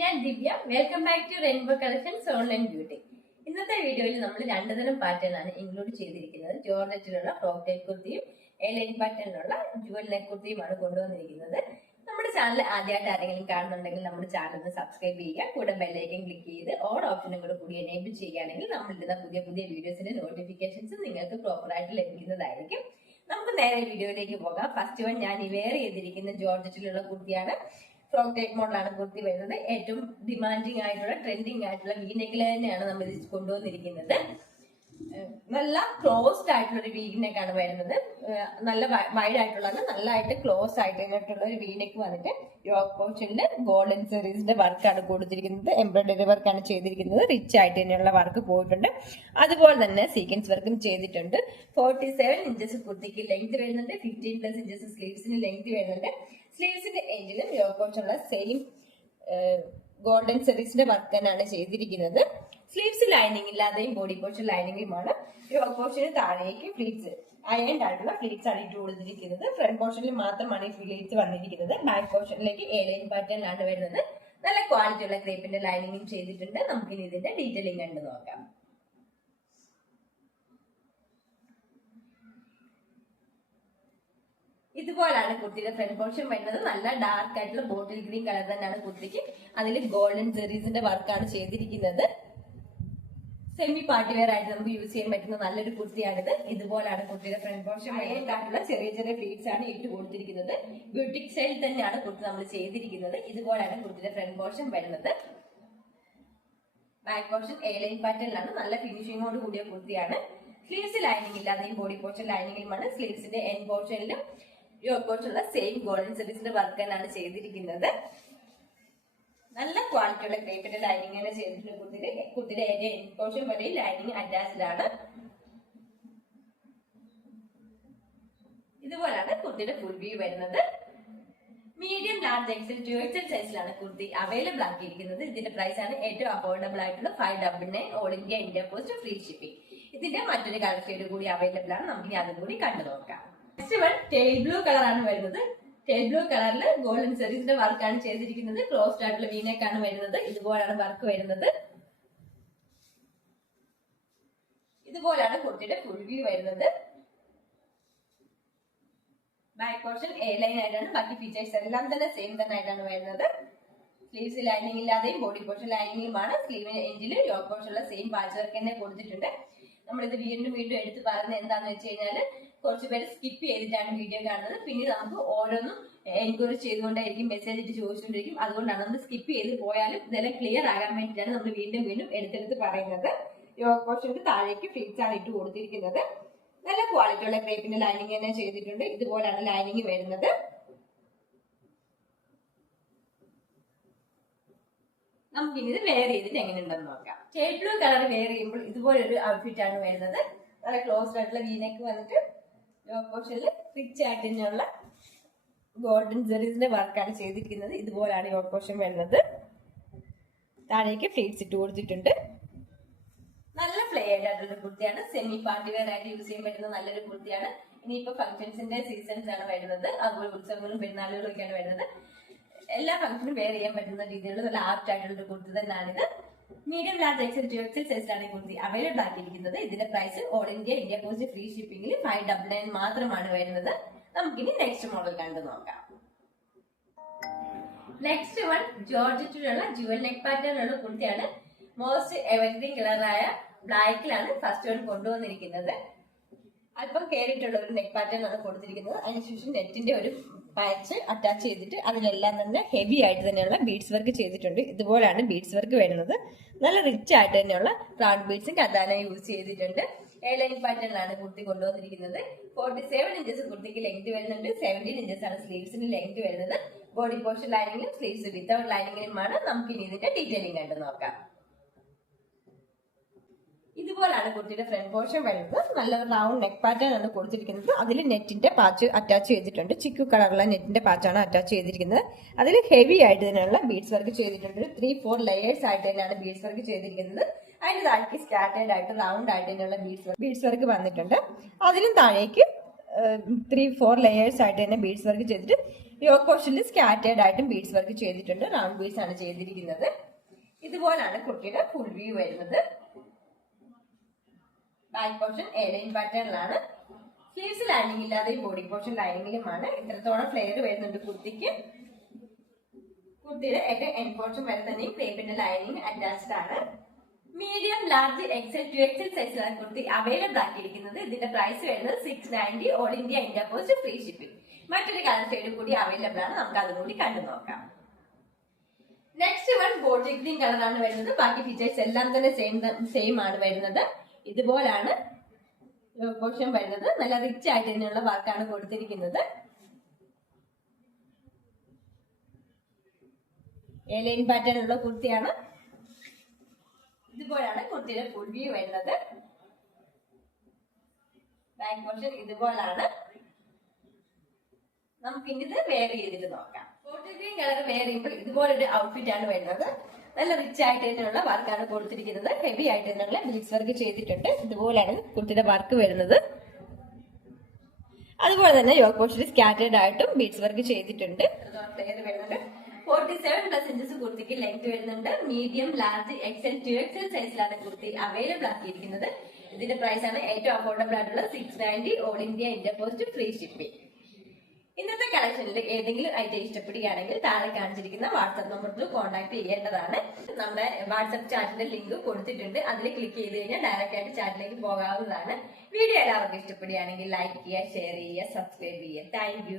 ഞാൻ Divya. Welcome back to Rainbow Collections online beauty ഇന്നത്തെ വീഡിയോയിൽ നമ്മൾ രണ്ട് തരം പാറ്റേൺ ആണ് ഇൻക്ലൂഡ് ചെയ്തിരിക്കുന്നത്. ജോർജറ്റിലുള്ള ഫ്രോക്ക് ടൈപ്പ് കുർത്തിയും എലൈൻ പാറ്റേണിലുള്ള ജുവൽ നെക്ക് കുർത്തിയുമാണ് കൊണ്ടുവന്നിരിക്കുന്നത്. നമ്മുടെ ചാനൽ ആദ്യമായിട്ട് ആരെങ്കിലും കാണുന്നുണ്ടെങ്കിൽ നമ്മുടെ ചാനൽ ഒന്ന് സബ്സ്ക്രൈബ് ചെയ്യുക. കൂടെ ബെല്ലൈക്കൻ ക്ലിക്ക് ചെയ്ത് ഓൾ ഓപ്ഷനും കൂടെ കൂടി എനേബിൾ ചെയ്യുകയാണെങ്കിൽ നമ്മളിടുന്ന പുതിയ പുതിയ വീഡിയോസിന്റെ നോട്ടിഫിക്കേഷൻസ് നിങ്ങൾക്ക് പ്രോപ്പറായിട്ട് ലഭിക്കുന്നതായിരിക്കും. നമുക്ക് നേരെ വീഡിയോയിലേക്ക് പോകാം. ഫസ്റ്റ് വൺ ഞാൻ വെയർ ചെയ്തിരിക്കുന്ന ജോർജറ്റിലുള്ള കുർത്തിയാണ്. ഫ്രോക്ക് ടൈപ്പ് മോഡലാണ് കുർത്തി വരുന്നത്. ഏറ്റവും ഡിമാൻഡിങ് ആയിട്ടുള്ള ട്രെൻഡിങ് ആയിട്ടുള്ള വീനെക്കിൽ തന്നെയാണ് നമ്മൾ ഇത് കൊണ്ടുവന്നിരിക്കുന്നത്. നല്ല ക്ലോസ്ഡ് ആയിട്ടുള്ള ഒരു വീനെക്കാണ് വരുന്നത്. നല്ല വൈഡ് ആയിട്ടുള്ളത് നല്ലതായിട്ട് ക്ലോസ് ആയിട്ടുള്ള ഒരു വീനെക്ക് വന്നിട്ട് യോക്ക് പോർഷനിൽ ഗോൾഡൻ സെറീസിന്റെ വർക്കാണ് കൊടുത്തിരിക്കുന്നത്. എംബ്രോയിഡറി വർക്കാണ് ചെയ്തിരിക്കുന്നത്. റിച്ച് ആയിട്ട് തന്നെയുള്ള വർക്ക് പോയിട്ടുണ്ട്. അതുപോലെ തന്നെ സീക്വൻസ് വർക്കും ചെയ്തിട്ടുണ്ട്. ഫോർട്ടി സെവൻ ഇഞ്ചസ് കുർത്തിക്ക് ലെങ്ത് വരുന്നുണ്ട് ഫിഫ്റ്റീൻ പ്ലസ് ഇഞ്ചസ് സ്ലീവ്സിന് ലെങ്ത് വരുന്നുണ്ട്. സ്ലീവ്സിന്റെ എൻഡിലും യോക്ക് പോർഷനുള്ള സെയിം ഗോൾഡൻ സെറീസിന്റെ വർക്ക് തന്നെയാണ് ചെയ്തിരിക്കുന്നത്. സ്ലീവ്സ് ലൈനിങ് ഇല്ലാതെയും ബോഡി പോർഷൻ ലൈനിങ്ങുമാണ് യോക്ക് പോർഷന് താഴേക്ക് ഫ്ലീറ്റ്സ് അയൻഡ് ആയിട്ടുള്ള ഫ്ലീറ്റ്സ് ആണ് ഇട്ട് കൊടുത്തിരിക്കുന്നത്. ഫ്രണ്ട് പോർഷനിൽ മാത്രമാണ് ഈ ഫ്ലീറ്റ്സ് വന്നിരിക്കുന്നത്. ബാക്ക് പോർഷനിലേക്ക് ഏലൈൻ പാറ്റേണിലാണ് വരുന്നത്. നല്ല ക്വാളിറ്റി ഉള്ള ക്രേപ്പിന്റെ ലൈനിങ്ങും ചെയ്തിട്ടുണ്ട്. നമുക്കിനി ഇതിന്റെ ഡീറ്റെയിലിംഗ് കണ്ടു നോക്കാം. ഇതുപോലാണ് കുർത്തിയുടെ ഫ്രണ്ട് പോർഷൻ വരുന്നത്. നല്ല ഡാർക്ക് ആയിട്ടുള്ള ബോട്ടിൽ ഗ്രീൻ കളർ തന്നെയാണ് കുർത്തിക്ക് അതിൽ ഗോൾഡൻ ജെറീസിന്റെ വർക്കാണ് ചെയ്തിരിക്കുന്നത്. സെമി പാർട്ടി വെയർ ആയിട്ട് നമുക്ക് യൂസ് ചെയ്യാൻ പറ്റുന്ന നല്ലൊരു കുർത്തിയാണിത് ഇതുപോലാണ് കുർത്തിയുടെ ഫ്രണ്ട് പോർഷൻ ആയിട്ടുള്ള ചെറിയ ചെറിയ പ്ലീറ്റ്സ് ആണ് ഇട്ട് കൊടുത്തിരിക്കുന്നത്. ബ്യൂട്ടിക് സ്റ്റൈൽ തന്നെയാണ് കുർത്തി നമ്മൾ ചെയ്തിരിക്കുന്നത്. ഇതുപോലാണ് കുർത്തിയുടെ ഫ്രണ്ട് പോർഷൻ വരുന്നത്. ബാക്ക് പോർഷൻ എ ലൈൻ പാറ്റേണിലാണ് നല്ല ഫിനിഷിങ്ങോട് കൂടിയ കുർത്തിയാണ് സ്ലീവ്സ് ലൈനിങ് ഇല്ലാതെയും ബോഡി പോർഷൻ ലൈനിങ്ങിലുമാണ് സ്ലീവ്സിന്റെ എൻ പോർഷനിലും യോക്ക് പോർഷനുള്ള സെയിം ഗോൾഡൻ സെറീസിന്റെ വർക്ക് തന്നെയാണ് ചെയ്തിരിക്കുന്നത്. നല്ല ക്വാളിറ്റിയുള്ള ക്രേപ്പിന്റെ ലൈനിങ് തന്നെ ചെയ്തിട്ടുണ്ട് കുതിര കുർത്തിയുടെ ഏരിയ എൻ പോർഷൻ വരെ ലൈനിങ് അറ്റാച്ച്ഡ് ആണ്. ഇതുപോലാണ് കുർത്തിയുടെ ഫുൾ വരുന്നത്. Medium large XL two XL സൈസിലാണ് കുർത്തി അവൈലബിൾ ആക്കിയിരിക്കുന്നത്. ഇതിന്റെ പ്രൈസ് ആണ് ഏറ്റവും അഫോർഡബിൾ ആയിട്ടുള്ള five double nine all India India post free shipping ഇതിന്റെ മറ്റൊരു കളർ ഷെയ്ഡ് കൂടി അവൈലബിൾ ആണ്. നമുക്ക് ഇനി അതും കൂടി കണ്ടു നോക്കാം നെക്സ്റ്റ് വൺ ടെയിൽ ബ്ലൂ കളറാണ് വരുന്നത്. ടെയിൽ ബ്ലൂ കളറിൽ ഗോൾഡൻ സെറീസിന്റെ വർക്കാണ് ചെയ്തിരിക്കുന്നത്. ക്ലോസ്ഡ് ആയിട്ടുള്ള വീനേക്കാണ് വരുന്നത്. ഇതുപോലാണ് വർക്ക് വരുന്നത്. ഇതുപോലാണ് കുർത്തിയുടെ ഫുൾ വ്യൂ വരുന്നത്. ബാക്ക് പോർഷൻ എ ലൈൻ ആയിട്ടാണ്. ബാക്കി ഫീച്ചേഴ്സ് എല്ലാം തന്നെ സെയിം തന്നെ ആയിട്ടാണ് വരുന്നത്. സ്ലീവ്സ് ലൈനിങ് ഇല്ലാതെയും ബോഡി പോർഷൻ ലൈനിങ്ങുമാണ് സ്ലീവിന് എഞ്ചിലും യോക്ക് പോർഷനുള്ള സെയിം പാച്ച് വർക്ക് തന്നെ കൊടുത്തിട്ടുണ്ട്. നമ്മളിത് വീണ്ടും വീണ്ടും എടുത്ത് പറയുന്നത് എന്താണെന്ന് വെച്ച് കഴിഞ്ഞാൽ കുറച്ച് പേര് സ്കിപ്പ് ചെയ്തിട്ടാണ് വീഡിയോ കാണുന്നത്. പിന്നെ നമുക്ക് ഓരോന്നും എൻക്വയറി ചെയ്തുകൊണ്ടായിരിക്കും മെസ്സേജ് ഇട്ട് ചോദിച്ചുകൊണ്ടിരിക്കും അതുകൊണ്ടാണ് നമ്മൾ സ്കിപ്പ് ചെയ്ത് പോയാലും ഇതെല്ലാം ക്ലിയർ ആകാൻ വേണ്ടിയിട്ടാണ് നമ്മൾ വീണ്ടും വീണ്ടും എടുത്തെടുത്ത് പറയുന്നത്. യോഗ പോർഷന് താഴേക്ക് ഫ്ലിറ്റ്സ് ആണ് ഇട്ട് കൊടുത്തിരിക്കുന്നത്. നല്ല ക്വാളിറ്റി ഉള്ള ക്രേപ്പിന്റെ ലൈനിങ് തന്നെ ചെയ്തിട്ടുണ്ട്. ഇതുപോലാണ് ലൈനിങ് വരുന്നത്. നമുക്ക് ഇനി ഇത് വെയർ ചെയ്തിട്ട് എങ്ങനെയുണ്ടെന്ന് നോക്കാം. ഷെയ്ഡ് ബ്ലൂ കളർ വെയർ ചെയ്യുമ്പോൾ ഇതുപോലെ ഒരു ഔട്ട്ഫിറ്റ് ആണ് വരുന്നത്. നല്ല ക്ലോസ്ഡ് ആയിട്ടുള്ള വീനേക്ക് വന്നിട്ട് റിച്ച് ഗോൾഡൻ ജെറീസിന്റെ വർക്കാണ് ചെയ്തിരിക്കുന്നത്. ഇതുപോലാണ് യോക്ക് പോർഷൻ വരുന്നത്. താഴേക്ക് ഫ്ലേറ്റ്സ് ഇട്ട് കൊടുത്തിട്ടുണ്ട്. നല്ല ഫ്ലെയർഡ് ആയിട്ടുള്ള കുർത്തിയാണ്. സെമി പാർട്ടി വെയർ ആയിട്ട് യൂസ് ചെയ്യാൻ പറ്റുന്ന നല്ലൊരു കുർത്തിയാണ്. ഇനിയിപ്പോ ഫംഗ്ഷൻസിന്റെ സീസൺസ് ആണ് വരുന്നത്. അതുപോലെ ഉത്സവങ്ങളും പെരുന്നാളുകളും ഒക്കെയാണ് വരുന്നത്. എല്ലാ ഫംഗ്ഷനും വെയർ ചെയ്യാൻ പറ്റുന്ന രീതിയിലുള്ള നല്ല ആപ്റ്റ് ആയിട്ടുള്ള കുർത്തി തന്നെയാണിത്. Medium large XL two XL സൈസിലാണ് ഈ കുർത്തി അവൈലബിൾ ആക്കിയിരിക്കുന്നത് ഇതിന്റെ price all India India post free ഷിപ്പിംഗിൽ five double nine മാത്രമാണ് വരുന്നത്. നമുക്കിനി നെക്സ്റ്റ് മോഡൽ കണ്ടു നോക്കാം. നെക്സ്റ്റ് വൺ ജോർജറ്റിലുള്ള ജുവൽ നെക്ക് പാറ്റേണിലുള്ള കുർത്തിയാണ് മോസ്റ്റ് എവർഗ്രീൻ കളറായ ബ്ലാക്കിലാണ് ഫസ്റ്റ് വൺ കൊണ്ടുവന്നിരിക്കുന്നത്. അല്പം കയറിയിട്ടുള്ള ഒരു നെക്ക് പാറ്റേൺ ആണ് കൊടുത്തിരിക്കുന്നത്. അതിനുശേഷം നെറ്റിന്റെ ഒരു പാച്ച് അറ്റാച്ച് ചെയ്തിട്ട് അതിലെല്ലാം തന്നെ ഹെവി ആയിട്ട് തന്നെയുള്ള ബീഡ്സ് വർക്ക് ചെയ്തിട്ടുണ്ട്. ഇതുപോലെയാണ് ബീഡ്സ് വർക്ക് വരുന്നത്. നല്ല റിച്ച് ആയിട്ട് തന്നെയുള്ള റൗണ്ട് ബീഡ്സും കഥാന യൂസ് ചെയ്തിട്ടുണ്ട്. എ ലൈൻ പാറ്റേണിലാണ് കുർത്തി കൊണ്ടുവന്നിരിക്കുന്നത്. ഫോർട്ടി സെവൻ ഇഞ്ചസ് കുർത്തിക്ക് ലെങ്ത് വരുന്നുണ്ട്. സെവന്റീൻ ഇഞ്ചസ് ആണ് സ്ലീവ്സിന് ലെങ്ത് വരുന്നത്. ബോഡി പോർഷൻ ലൈനിങ്ങിലും സ്ലീവ്സ് വിത്തൗട്ട് ലൈനിങ്ങിലുമാണ് നമുക്ക് ഇനി ഇതിന്റെ ഡീറ്റെയിലിംഗ് കണ്ടു നോക്കാം. ഇതുപോലാണ് കുർത്തിയുടെ ഫ്രണ്ട് പോർഷൻ വരുന്നത്. നല്ല റൗണ്ട് നെക്ക് പാറ്റേൺ ആണ് കൊടുത്തിരിക്കുന്നത്. അതിൽ നെറ്റിന്റെ പാച്ച് അറ്റാച്ച് ചെയ്തിട്ടുണ്ട്. ചിക്കു കളറുള്ള നെറ്റിന്റെ പാച്ചാണ് അറ്റാച്ച് ചെയ്തിരിക്കുന്നത്. അതിൽ ഹെവി ആയിട്ട് തന്നെയുള്ള ബീഡ്സ് വർക്ക് ചെയ്തിട്ടുണ്ട്. ത്രീ ഫോർ ലെയേഴ്സ് ആയിട്ട് തന്നെയാണ് ബീഡ്സ് വർക്ക് ചെയ്തിരിക്കുന്നത്. അതിന് താഴേക്ക് സ്കാറ്റേഡ് ആയിട്ട് റൗണ്ട് ആയിട്ട് തന്നെയുള്ള ബീഡ്സ് ബീഡ്സ് വർക്ക് വന്നിട്ടുണ്ട്. അതിലും താഴേക്ക് ത്രീ ഫോർ ലെയേഴ്സ് ആയിട്ട് തന്നെ ബീഡ്സ് വർക്ക് ചെയ്തിട്ട് യോഗ പോർഷനിൽ സ്കാറ്റേർഡ് ആയിട്ടും ബീഡ്സ് വർക്ക് ചെയ്തിട്ടുണ്ട്. റൗണ്ട് ബീഡ്സ് ആണ് ചെയ്തിരിക്കുന്നത്. ഇതുപോലാണ് കുട്ടിയുടെ ഫുൾ വ്യൂ വരുന്നത്. ബാക്ക് പോർഷൻ എ ലൈൻ പാറ്റേണിലാണ് സ്ലീവ്സ് ലൈനിങ് ഇല്ലാതെ ബോഡി പോർഷൻ ലൈനിങ്ങിലുമാണ് ഇത്രത്തോളം ഫ്ലെയർ വരുന്നുണ്ട് കുർത്തിക്ക്. കുർത്തിയുടെ ഏറ്റവും എൻ പോർഷൻ വരെ തന്നെ ക്രേപ്പിന്റെ ലൈനിങ് അറ്റാച്ച്ഡ് ആണ്. Medium large XL two XL സൈസിലാണ് കുർത്തി അവൈലബിൾ ആക്കിയിരിക്കുന്നത്. ഇതിന്റെ പ്രൈസ് വരുന്നത് six ninety all India India post free shipping മറ്റൊരു കളർ ഷെയ്ഡ് കൂടി അവൈലബിൾ ആണ്. നമുക്ക് അതും കൂടി കണ്ടു നോക്കാം. നെക്സ്റ്റ് വൺ ബോട്ടി ഗ്രീൻ കളറാണ് വരുന്നത്. ബാക്കി ഫീച്ചേഴ്സ് എല്ലാം തന്നെ സെയിം സെയിം ആണ് വരുന്നത്. ഇതുപോലാണ് പോർഷൻ വരുന്നത്. നല്ല റിച്ച് ആയിട്ട് ഇതിനുള്ള വർക്കാണ് കൊടുത്തിരിക്കുന്നത്. എലൈൻ പാറ്റേൺ ഉള്ള കുർത്തിയാണ്. ഇതുപോലാണ് കുർത്തിയുടെ ഫുൾ വ്യൂ വരുന്നത്. ബാക്ക് പോർഷൻ ഇതുപോലാണ്. നമുക്ക് ഇനി ഇത് വെയർ ചെയ്തിട്ട് നോക്കാം. ബോട്ടിൽ ഗ്രീൻ കളർ വെയർ ചെയ്യുമ്പോൾ ഇതുപോലൊരു ഔട്ട്ഫിറ്റ് ആണ് വരുന്നത്. നല്ല റിച്ച് ആയിട്ട് തന്നെയുള്ള വർക്കാണ് കൊടുത്തിരിക്കുന്നത്. ഹെവി ആയിട്ട് തന്നെയുള്ള ബ്ലിക്സ് വർക്ക് ചെയ്തിട്ടുണ്ട്. ഇതുപോലെയാണ് കുർത്തിയുടെ വർക്ക് വരുന്നത്. അതുപോലെ തന്നെ യോക്ക് പോർഷൻ സ്കാറ്റേർഡ് ആയിട്ടും ബീഡ്സ് വർക്ക് ചെയ്തിട്ടുണ്ട്. ഫോർട്ടി സെവൻ പ്ലസ് ഇഞ്ചസ് കുർത്തിക്ക് ലെങ്ത് വരുന്നുണ്ട്. Medium large XL two XL സൈസിലാണ് കുർത്തി അവൈലബിൾ ആക്കിയിരിക്കുന്നത്. ഇതിന്റെ പ്രൈസ് ആണ് ഏറ്റവും അഫോർഡബിൾ ആയിട്ടുള്ള six ninety all India India post free shipping കളക്ഷനിൽ ഏതെങ്കിലും ഐറ്റം ഇഷ്ടപ്പെടുകയാണെങ്കിൽ താഴെ കാണിച്ചിരിക്കുന്ന വാട്സപ്പ് നമ്പറിൽ കോൺടാക്ട് ചെയ്യേണ്ടതാണ്. നമ്മുടെ വാട്സപ്പ് ചാറ്റിന്റെ ലിങ്ക് കൊടുത്തിട്ടുണ്ട്. അതിൽ ക്ലിക്ക് ചെയ്ത് കഴിഞ്ഞാൽ ഡയറക്റ്റ് ആയിട്ട് ചാറ്റിലേക്ക് പോകാവുന്നതാണ്. വീഡിയോ എല്ലാവർക്കും ഇഷ്ടപ്പെടുകയാണെങ്കിൽ ലൈക്ക് ചെയ്യുക ഷെയർ ചെയ്യുക സബ്സ്ക്രൈബ് ചെയ്യുക. താങ്ക്